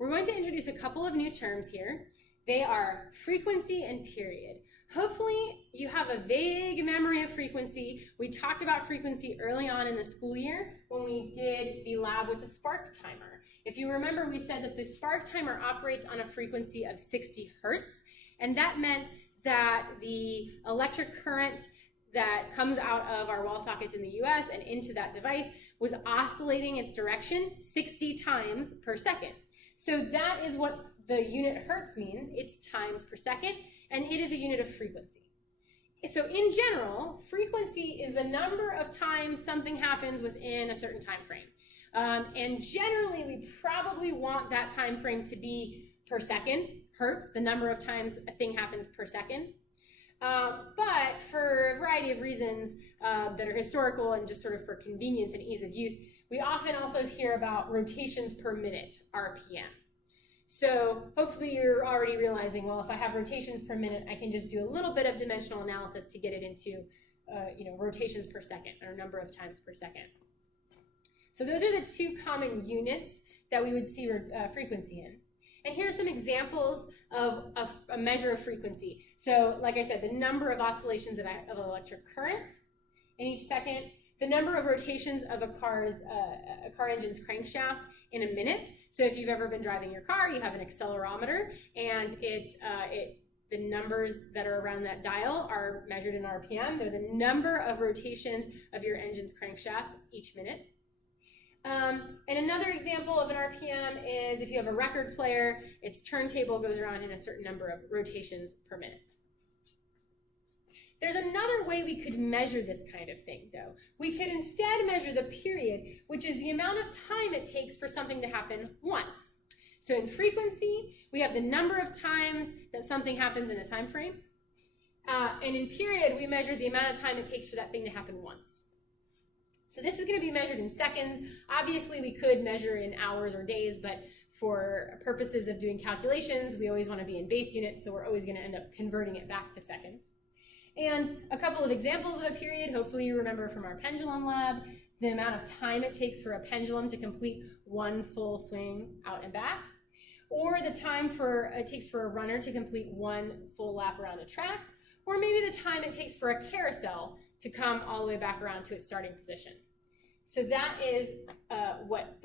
we're going to introduce a couple of new terms here. They are frequency and period. Hopefully you have a vague memory of frequency. We talked about frequency early on in the school year when we did the lab with the spark timer. If you remember, we said that the spark timer operates on a frequency of 60 hertz, and that meant that the electric current that comes out of our wall sockets in the US and into that device was oscillating its direction 60 times per second. So that is what the unit hertz means. It's times per second, and it is a unit of frequency. So in general, frequency is the number of times something happens within a certain time frame. And generally, we probably want that time frame to be per second, hertz, the number of times a thing happens per second. But for a variety of reasons that are historical and just sort of for convenience and ease of use, we often also hear about rotations per minute, RPM. So hopefully you're already realizing, well, if I have rotations per minute, I can just do a little bit of dimensional analysis to get it into rotations per second, or number of times per second. So those are the two common units that we would see frequency in. And here are some examples of a measure of frequency. So like I said, the number of oscillations of electric current in each second, the number of rotations of a car engine's crankshaft in a minute. So if you've ever been driving your car, you have an accelerometer, and the numbers that are around that dial are measured in RPM. They're the number of rotations of your engine's crankshaft each minute. And another example of an RPM is if you have a record player, its turntable goes around in a certain number of rotations per minute. There's another way we could measure this kind of thing, though. We could instead measure the period, which is the amount of time it takes for something to happen once. So in frequency, we have the number of times that something happens in a time frame. And in period, we measure the amount of time it takes for that thing to happen once. So this is going to be measured in seconds. Obviously, we could measure in hours or days, but for purposes of doing calculations, we always want to be in base units, so we're always going to end up converting it back to seconds. And a couple of examples of a period, hopefully you remember from our pendulum lab, the amount of time it takes for a pendulum to complete one full swing out and back, or the time it takes for a runner to complete one full lap around a track, or maybe the time it takes for a carousel to come all the way back around to its starting position. So that is what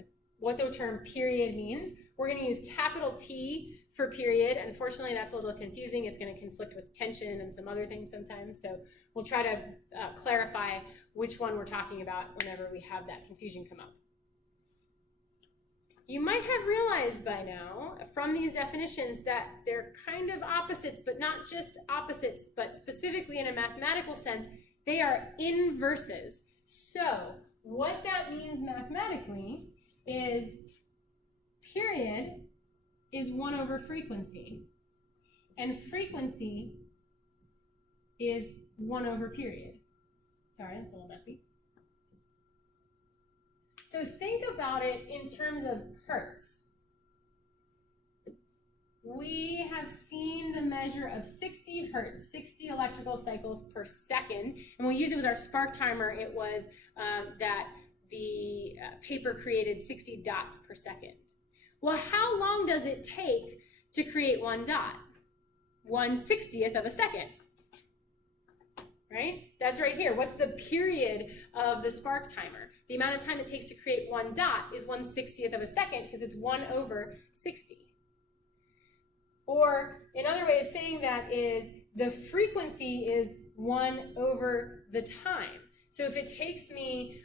the term period means. We're going to use capital T for period. Unfortunately, that's a little confusing. It's going to conflict with tension and some other things sometimes. So we'll try to clarify which one we're talking about whenever we have that confusion come up. You might have realized by now from these definitions that they're kind of opposites, but not just opposites, but specifically in a mathematical sense, they are inverses. So what that means mathematically is period is 1 over frequency, and frequency is 1 over period. Sorry, that's a little messy. So think about it in terms of hertz. We have seen the measure of 60 hertz, 60 electrical cycles per second, and we'll use it with our spark timer. It was that the paper created 60 dots per second. Well, how long does it take to create one dot? 1/60th of a second, right? That's right here. What's the period of the spark timer? The amount of time it takes to create one dot is 1/60th of a second because it's 1 over 60. Or another way of saying that is the frequency is 1 over the time. So if it takes me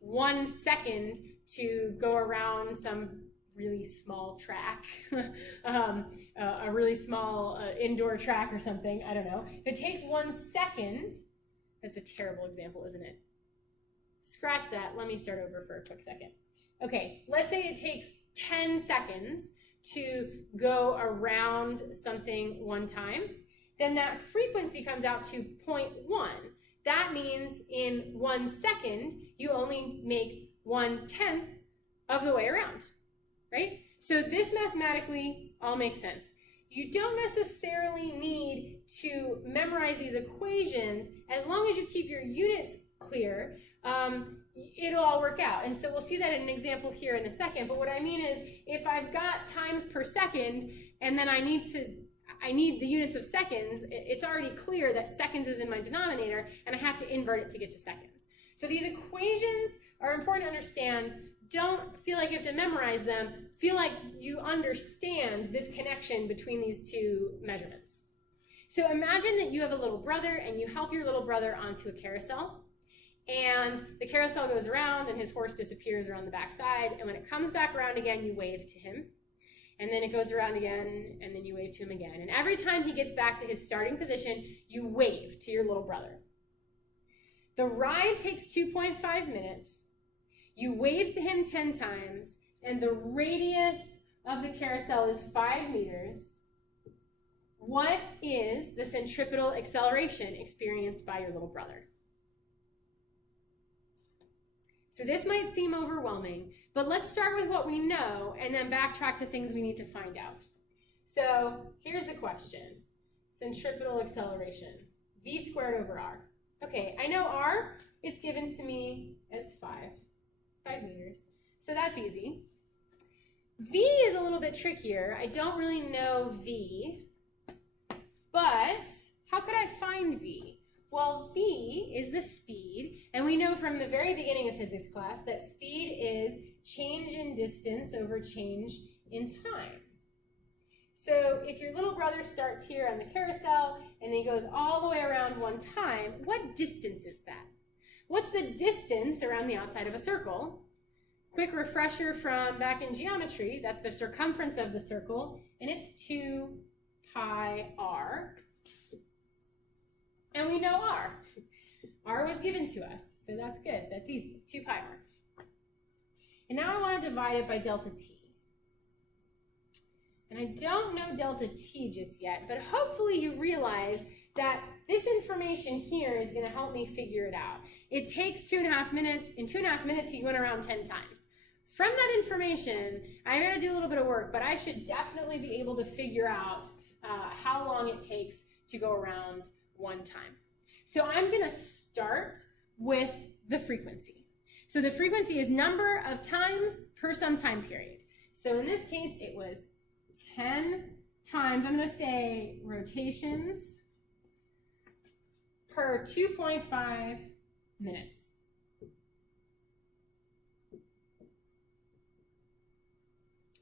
1 second to go around some really small track, a really small indoor track or something, I don't know. If it takes 1 second, that's a terrible example, isn't it? Scratch that. Let me start over for a quick second. Okay, let's say it takes 10 seconds to go around something one time, then that frequency comes out to 0.1. That means in 1 second, you only make 1/10 of the way around, right? So this mathematically all makes sense. You don't necessarily need to memorize these equations as long as you keep your units clear. it'll all work out. And so we'll see that in an example here in a second. But what I mean is, if I've got times per second, and then I need the units of seconds, it's already clear that seconds is in my denominator, and I have to invert it to get to seconds. So these equations are important to understand. Don't feel like you have to memorize them. Feel like you understand this connection between these two measurements. So imagine that you have a little brother, and you help your little brother onto a carousel. And the carousel goes around, and his horse disappears around the backside. And when it comes back around again, you wave to him. And then it goes around again, and then you wave to him again. And every time he gets back to his starting position, you wave to your little brother. The ride takes 2.5 minutes. You wave to him 10 times, and the radius of the carousel is 5 meters. What is the centripetal acceleration experienced by your little brother? So this might seem overwhelming, but let's start with what we know and then backtrack to things we need to find out. So here's the question. Centripetal acceleration, v squared over r. Okay, I know r, it's given to me as 5 meters. So that's easy. V is a little bit trickier. I don't really know v, but how could I find v? Well, v is the speed, and we know from the very beginning of physics class that speed is change in distance over change in time. So if your little brother starts here on the carousel and he goes all the way around one time, what distance is that? What's the distance around the outside of a circle? Quick refresher from back in geometry, that's the circumference of the circle, and it's 2 pi r. And we know r. R was given to us, so that's good. That's easy, 2 pi r. And now I want to divide it by delta t. And I don't know delta t just yet, but hopefully you realize that this information here is going to help me figure it out. It takes 2.5 minutes. In 2.5 minutes, he went around 10 times. From that information, I'm going to do a little bit of work, but I should definitely be able to figure out how long it takes to go around one time. So I'm going to start with the frequency. So the frequency is number of times per some time period. So in this case, it was 10 times, I'm going to say rotations per 2.5 minutes.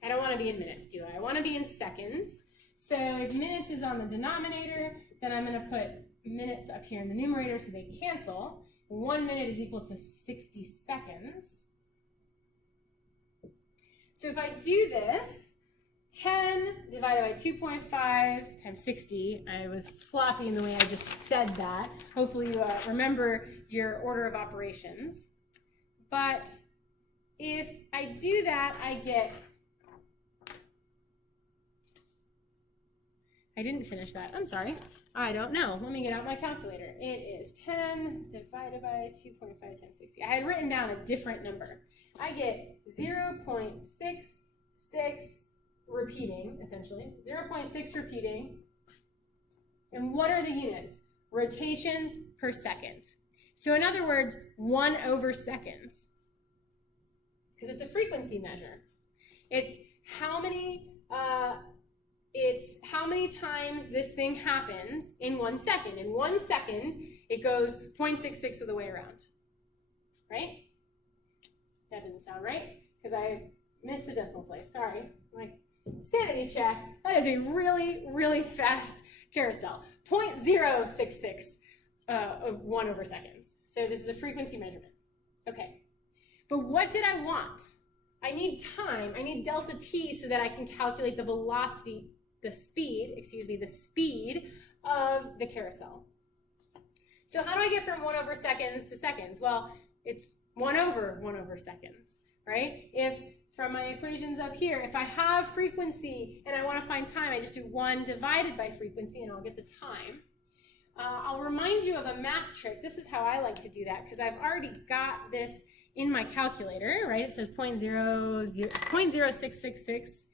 I don't want to be in minutes, do I? I want to be in seconds. So if minutes is on the denominator, then I'm going to put minutes up here in the numerator so they cancel. 1 minute is equal to 60 seconds. So if I do this, 10 divided by 2.5 times 60, I was sloppy in the way I just said that. Hopefully you remember your order of operations. But if I do that, I get, I didn't finish that, I'm sorry. I don't know, let me get out my calculator. It is 10 divided by 2.5 times 60. I had written down a different number. I get 0.66 repeating, essentially, 0.6 repeating. And what are the units? Rotations per second. So in other words, 1 over seconds. Because it's a frequency measure. It's how many times this thing happens in 1 second. In 1 second, it goes 0.66 of the way around. Right? That didn't sound right, because I missed the decimal place. Sorry. Like, sanity check. That is a really, really fast carousel. 0.066 of 1 over seconds. So this is a frequency measurement. Okay. But what did I want? I need time. I need delta t so that I can calculate the velocity, the speed of the carousel. So how do I get from 1 over seconds to seconds? Well, it's 1 over seconds, right? If from my equations up here, if I have frequency and I want to find time, I just do 1 divided by frequency and I'll get the time. I'll remind you of a math trick. This is how I like to do that because I've already got this in my calculator, right? It says 0.0666.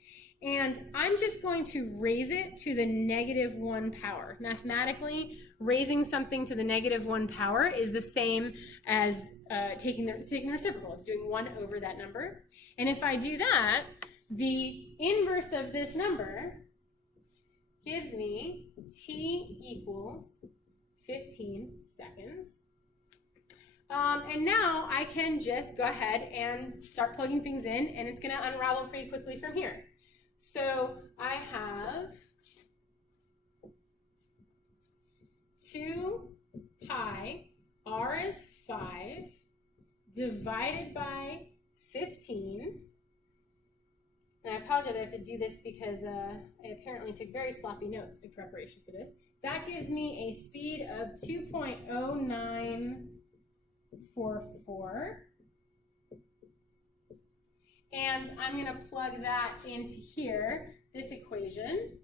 And I'm just going to raise it to the -1 power. Mathematically, raising something to the -1 power is the same as taking the reciprocal. It's doing 1 over that number. And if I do that, the inverse of this number gives me t equals 15 seconds. And now I can just go ahead and start plugging things in, and it's going to unravel pretty quickly from here. So I have 2 pi, r is 5, divided by 15. And I apologize, I have to do this because I apparently took very sloppy notes in preparation for this. That gives me a speed of 2.0944. And I'm going to plug that into here, this equation.